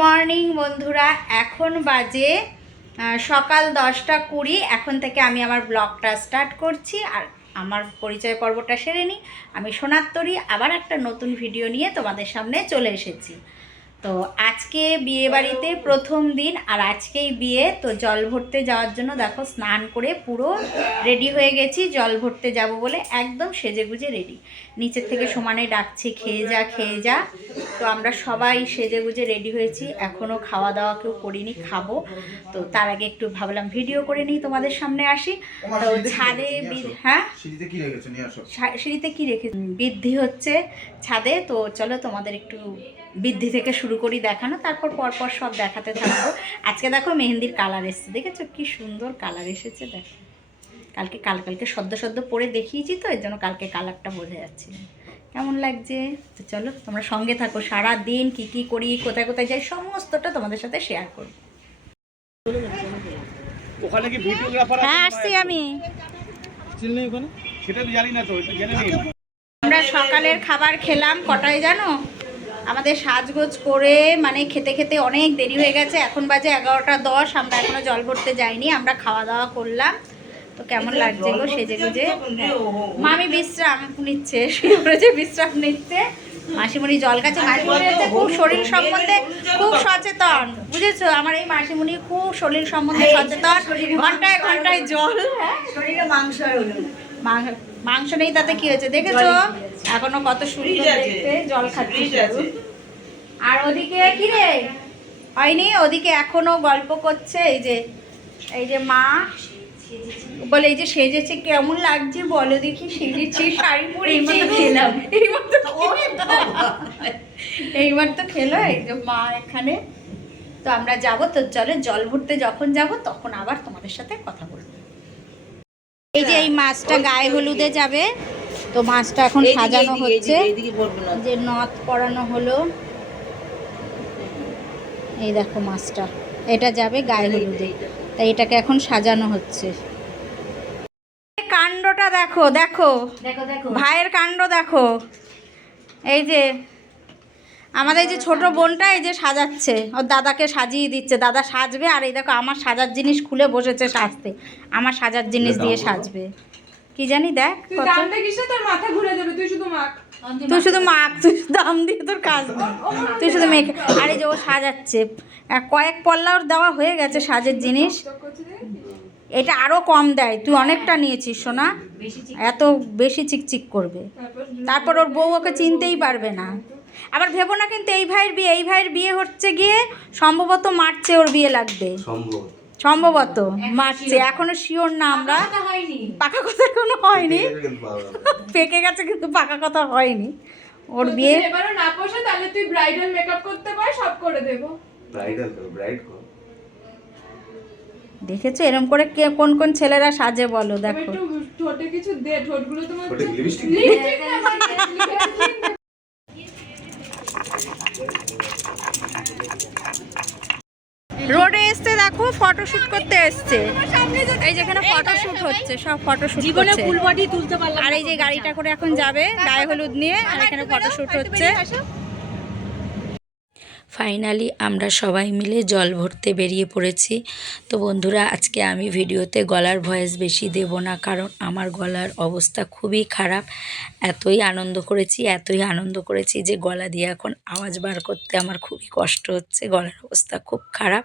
Morning বন্ধুরা এখন বাজে সকাল দশটা কুড়ি এখন থেকে আমি আমার ব্লগটা স্টার্ট করছি আর আমার পরিচয় পর্বটা সেরে নিই। আমি সোনাত্তরী আবার একটা নতুন ভিডিও নিয়ে তোমাদের সামনে চলে এসেছি। তো আজকে বিয়ে বাড়িতে প্রথম দিন আর আজকেই বিয়ে তো জল ভরতে যাওয়ার জন্য দেখো স্নান করে পুরো রেডি হয়ে গেছি জল ভরতে যাব বলে একদম সেজে গুজে রেডি। নিচের থেকে সমানে ডাকছে খেয়ে যা খেয়ে যা। তো আমরা সবাই সেজে গুজে রেডি হয়েছি। এখনও খাওয়া দাওয়া কেউ করিনি খাব। তো তার আগে একটু ভাবলাম ভিডিও করে নিই তোমাদের সামনে আসি। তো ছাদে হ্যাঁ? সিঁড়িতে কি রেখে বৃদ্ধি হচ্ছে ছাদে। তো চলো তোমাদের একটু বৃদ্ধি থেকে শুরু করি দেখানো। তারপর পরপর সব দেখাতে থাকব। আজকে দেখো মেহেন্দির কালার এসেছে। দেখেছ? কি সুন্দর কালার এসেছে দেখো। কালকে কাল কালকে সদ্য সদ্য পরে দেখিয়েছি তো এর জন্য কালকে কালারটা বোঝা যাচ্ছে। কেমন লাগছে? তো চলো তোমরা সঙ্গে থাকো সারা দিন কী কী করি কোথায় কোথায় যাই সমস্তটা তোমাদের সাথে শেয়ার করব। ওখানে কি ভিডিওগ্রাফার হ্যাঁ আসছি আমি। চিনলে ওখানে? সেটা তো জানি না তো জেনে নিন আমরা সকালের খাবার খেলাম কটায় জানো? আমাদের সাজগোজ করে মানে খেতে খেতে অনেক দেরি হয়ে গেছে এখন বাজে এগারোটা দশ আমরা এখনও জল ভরতে যাইনি আমরা খাওয়া দাওয়া করলাম। তো কেমন লাগছে গো সেজে গুজে মামি বিশ্রাম নিচ্ছে। শুয়ে পড়েছে বিশ্রাম নিচ্ছে মাসিমণি জল কাছে মাসিমণি হচ্ছে খুব শরীর সম্বন্ধে খুব সচেতন বুঝেছ? আমার এই মাসিমণি খুব শরীর সম্বন্ধে সচেতন। ঘন্টায় ঘন্টায় জল। হ্যাঁ শরীরে মাংস মাংস নেই তাতে কি হয়েছে? দেখেছ? এখনও কত সুন্দর দেখতে। জল খাচ্ছি। আর ওদিকে কি রে? হয়নি ওদিকে এখনও গল্প করছে। এই যে এই যে মা বলে এই যে সেজেছে কেমন লাগছে বলো দেখি সেজেছি শাড়ি পরেছি খেলাম। এইবার তো এইবার তো খেলো এই যে মা এখানে। তো আমরা যাব তো চলে জল ভরতে যখন যাব তখন আবার তোমাদের সাথে কথা বলব। এই যে এই মাছটা গায়ে হলুদে যাবে। তো মাছটা এখন সাজানো হচ্ছে। যে নথ পরানো হলো। এই দেখো মাছটা। এটা যাবে গায়ে হলুদে। তাই এটাকে এখন সাজানো হচ্ছে। কাণ্ডটা দেখো দেখো। দেখো দেখো। ভাইয়ের কাণ্ড দেখো। এই যে আমাদের এই যে ছোট বোনটা এই যে সাজাচ্ছে ওর দাদাকে সাজিয়ে দিচ্ছে। দাদা সাজবে আর এই দেখো আমার সাজার জিনিস খুলে বসেছে সাজতে। আমার সাজার জিনিস দিয়ে সাজবে। কি জানি দেখ মাথা ঘুরে যাবে তুই শুধু মাখ। তুই শুধু মাখ তুই শুধু দাম দিয়ে তোর কাজ তুই শুধু মেখে আর এই যে ও সাজাচ্ছে কয়েক পল্লা ওর দেওয়া হয়ে গেছে সাজের জিনিস এটা আরও কম দেয় তুই অনেকটা নিয়েছিস সোনা এত বেশি চিকচিক করবে তারপর ওর বউ ওকে চিনতেই পারবে না আবার ভেবো না কিন্তু এই ভাইয়ের বিয়ে এই ভাইয়ের বিয়ে হচ্ছে গিয়ে সম্ভবত মার্চে ওর বিয়ে লাগবে সম্ভব সম্ভবত মার্চে এখনও শিওর না আমরা। হয়নি। পাকা কথা এখনও হয়নি। পেকে গেছে কিন্তু পাকা কথা হয়নি। ওর বিয়ে এবারও না পোষে তাহলে তুই ব্রাইডাল মেকআপ করতে পার সব করে দেবো। ব্রাইডাল তো ব্রাইড কো। দেখেছ এরম করে কে কোন কোন ছেলেরা সাজে বলো দেখো। একটু ঠোঁটে কিছু দে ঠোঁটগুলো তোমার লিপস্টিক দেখো ফটোশুট করতে এসছে। এই যেখানে ফটোশুট হচ্ছে সব ফটোশুট জীবনে ফুল বডি তুলতে পারলাম আর এই যে গাড়িটা করে এখন যাবে গায়ে হলুদ নিয়ে আর এখানে ফটোশুট হচ্ছে। ফাইনালি আমরা সবাই মিলে জল ভরতে বেরিয়ে পড়েছি। তো বন্ধুরা আজকে আমি ভিডিওতে গলার ভয়েস বেশি দেব না কারণ আমার গলার অবস্থা খুবই খারাপ। এতই আনন্দ করেছি এতই আনন্দ করেছি যে গলা দিয়ে এখন আওয়াজ বার করতে আমার খুবই কষ্ট হচ্ছে। গলার অবস্থা খুব খারাপ।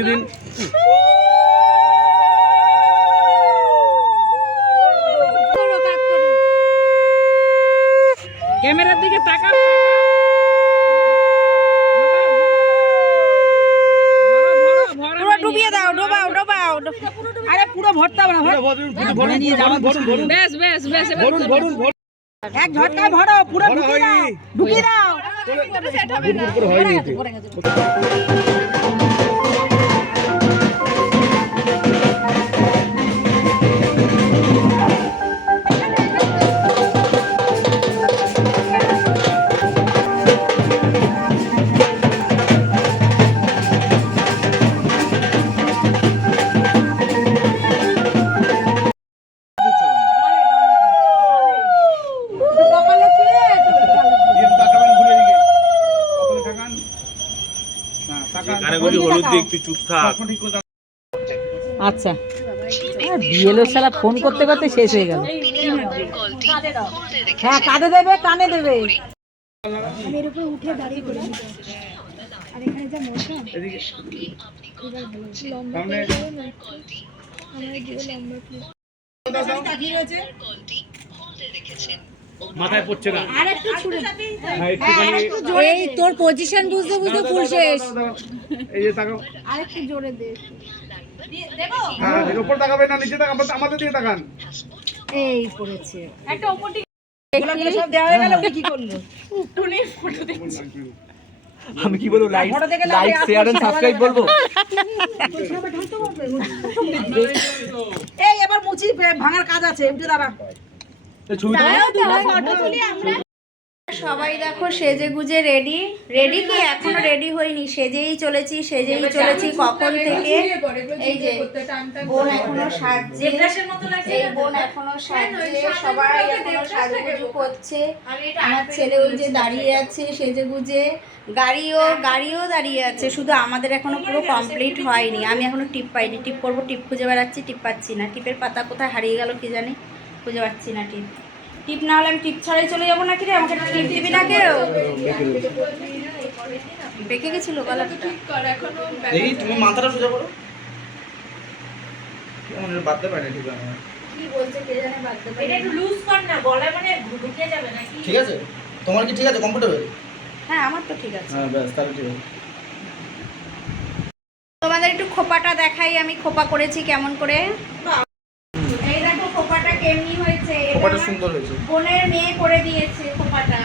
দিন। ক্যামেরার দিকে তাকা পুরো ডুবিয়ে দাও ডোবাও ডোবাও আরে পুরো ভরতে না বেশ বেশ বেশ ভরুন ভরুন ভরুন। এক ঝটকায় ভরো পুরো ঢুকিয়ে দাও ঢুকিয়ে দাও। কারাগুলি হলুদ দিয়ে একটু চুপ থাক। আচ্ছা। বিএলও সালা ফোন করতে করতে শেষ হয়ে গেল। হ্যাঁ কাঁধে দেবে কানে দেবে। মাথায় পড়ছে না। হ্যাঁ, এই তোর পজিশন বুঝতে বুঝতে ফুল শেষ। এই যে তাকাও। আরেকটু জোরে দে। হ্যাঁ উপর তাকাবেন না নিচে তাকাবেন আমাদের দিকে তাকান। এগুলো সব দেওয়া হয়ে গেল? কি করল? আমি কি বলব like like share and subscribe বলব? এই এবার মুচি ভাঙার কাজ আছে উঠে দাঁড়া। সবাই দেখো সেজে গুজে রেডি রেডি কি? এখনও রেডি হইনি সেজেই চলেছি সেজেই চলেছি কখন থেকে। এই যে বোন এখনও সাজছে। এই বোন এখনও সাজছে। সবাই এখনও সাজুগুজু করছে। আমার ছেলে ওই যে দাঁড়িয়ে আছে সেজে গুজে। গাড়িও গাড়িও দাঁড়িয়ে আছে। শুধু আমাদের এখনও পুরো কমপ্লিট হয়নি। আমি এখনও টিপ পাইনি। টিপ করব টিপ খুঁজে বেড়াচ্ছি টিপ পাচ্ছি না। টিপের পাতা কোথায় হারিয়ে গেল কি জানি? খুঁজে পাচ্ছি না টিপ। টিপ না হলে আমি টিপ ছাড়াই চলে যাব নাকি রে? আমাকে টিপ দিবি না কেউ? পেকে গেছিল গলাটা। দেখি তুমি মাথাটা সোজা করো। কেমন বাদতে পারে ঠিক আছে কে জানে বাদ দে ঠিক আছে। তোমার কি ঠিক আছে? কমফোর্টেবল হ্যাঁ আমার তো ঠিক আছে। হ্যাঁ ব্যাস তাহলে ঠিক আছে। তোমাদের একটু খোপাটা দেখাই আমি খোপা করেছি কেমন করে এই দেখো খোপাটা কেমনি হয়েছে এটা খোপাটা সুন্দর হয়েছে। বোনের মেয়ে করে দিয়েছে খোপাটা।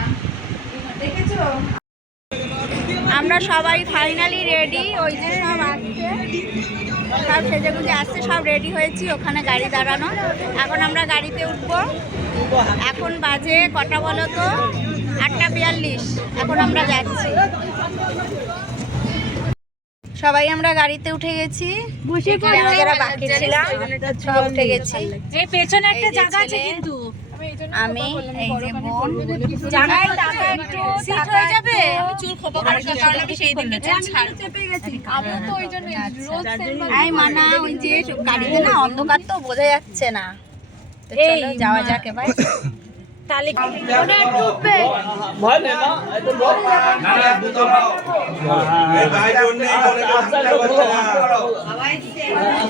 দেখেছ? আমরা সবাই ফাইনালি রেডি ওই যে সব আসছে। সব সেজে গুজে আসছে সব রেডি হয়েছি ওখানে গাড়ি দাঁড়ানো এখন আমরা গাড়িতে উঠবো। এখন বাজে কটা বলো তো? আটটা বিয়াল্লিশ। এখন আমরা যাচ্ছি। সবাই আমরা গাড়িতে উঠে গেছি। যারা যারা বাকি ছিলাম সব উঠে গেছি। এই পেছনে একটা জায়গা আছে কিন্তু। আমি এই যে বোন সিট হয়ে যাবে? চুল খোপা করার কারণে আমি সেই দিকে চুল ছাড়। আই মানা ওই যে গাড়িতে না অন্ধকার তো বোঝা যাচ্ছে না। তো চলো যাওয়া যাক এবার। তাহলে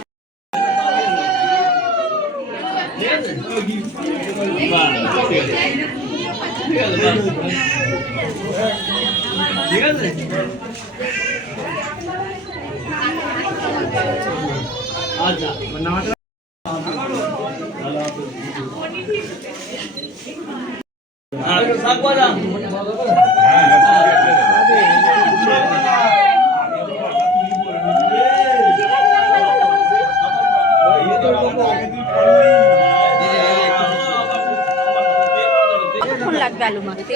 কতক্ষণ লাগবে আলু মাখতে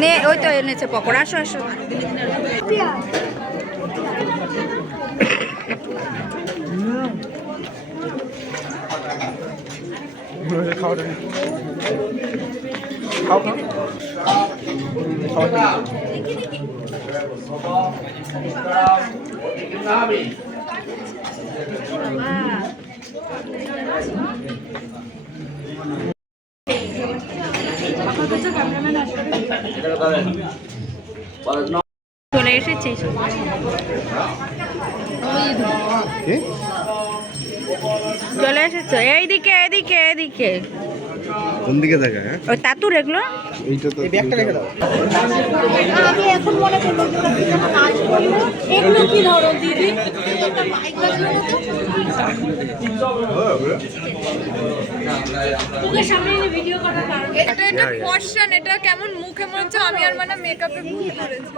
নে ওই তো এনেছে পকোড়া আসো আসো। খাওয়াটা খাও খাও চলে এসেছে। চলে এসেছ। এইদিকে এদিকে এদিকে কোন দিকে দেখা হ্যাঁ? ওই তাতুর এগুলো এইটা তো এই ব্যাগটা রেখে দাও। আমি এখন মনে নাচ এগুলো কি ধরো দিদি? একটা মাইক বাজলো না সামনে এনে ভিডিও করার কারণ এটা এটা কোশ্চেন এটা কেমন মুখে মনে হচ্ছে? আমি আর মানে মেকআপে ভুল করেছি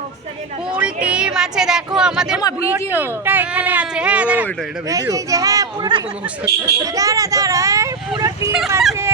ফুল টিম আছে দেখো আমাদের ভিডিও এখানে আছে। হ্যাঁ এটা- এটা যে, হ্যাঁ পুরো দাঁড়া দাঁড়া পুরো টিম আছে।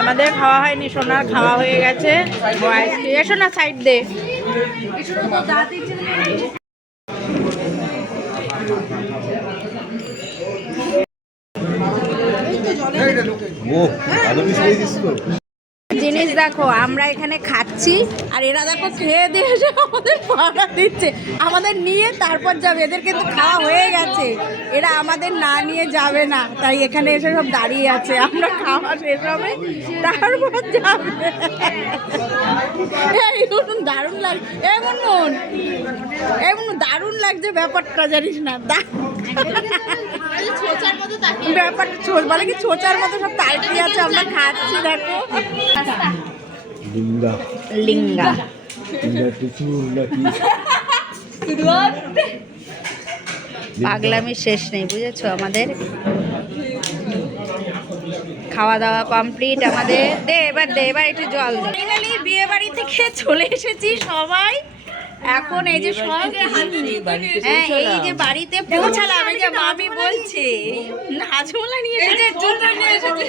আমাদের খাওয়া হয়নি সোনার খাওয়া হয়ে গেছে। আইসক্রিম এসো না সাইড দে। ও আলু পিস দিস তো। দেখো, আমরা এখানে খাচ্ছি, আর এরা দেখো খেয়ে দিয়ে এসে আমাদের ভাড়া দিচ্ছে। আমাদের নিয়ে তারপর যাবে, এদের কিন্তু খাওয়া হয়ে গেছে। এরা আমাদের না নিয়ে যাবে না, তাই এখানে এসে সব দাঁড়িয়ে আছে। আমরা খাওয়া শেষ হবে, তারপর যাবে। দারুণ লাগ এমন মন এমন দারুণ লাগছে ব্যাপারটা, জানিস না? ব্যাপারটা মানে কি ছোচার মতো সব তাড়িয়ে আছে, আমরা খাচ্ছি, দেখো। লিঙ্গা লিঙ্গা লিঙ্গা প্রচুর নাকি পাগলামি শেষ নেই বুঝেছ আমাদের খাওয়া দাওয়া কমপ্লিট আমাদের দে এবার দে এবার একটু জল দে বিয়ে বাড়ি থেকে চলে এসেছি সবাই এখন এই যে সব হ্যাঁ এই যে বাড়িতে পৌঁছালাম এই যে মামি বলছে নাজমোলা নিয়ে এসেছে জুতো নিয়ে এসেছে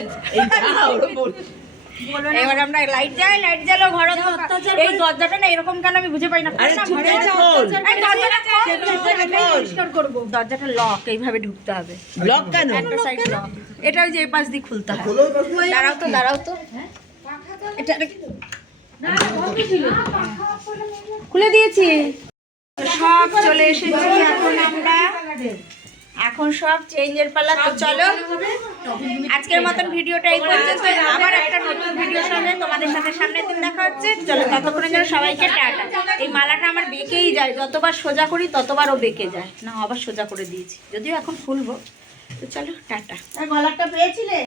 এবার আমরা লাইট যাই লাইট জ্বালো ঘর এই দরজাটা না এরকম কেন আমি বুঝে পাই না। দরজাটা লক এইভাবে ঢুকতে হবে। লক কেন? একটা সাইড লক এটা ওই যে এই পাশ দিয়ে খুলতে হয়। দাঁড়াও তো দাঁড়াও তো। এটা খুলে দিয়েছি। সব চলে এসেছি এখন আমরা। এখন সব চেঞ্জের পালা তো চলো। আজকের মতন ভিডিওটা এই পর্যন্ত আবার একটা নতুন ভিডিও সঙ্গে তোমাদের সাথে সামনের দিন দেখা হচ্ছে। চলো ততক্ষণে যেন সবাইকে টাটা। এই মালাটা আমার বেঁকেই যায়। যতবার সোজা করি ততবারও ও বেঁকে যায়। না আবার সোজা করে দিয়েছি। যদিও এখন ফুলবো তো চলো টাটা। গলাটা পেয়েছিলে?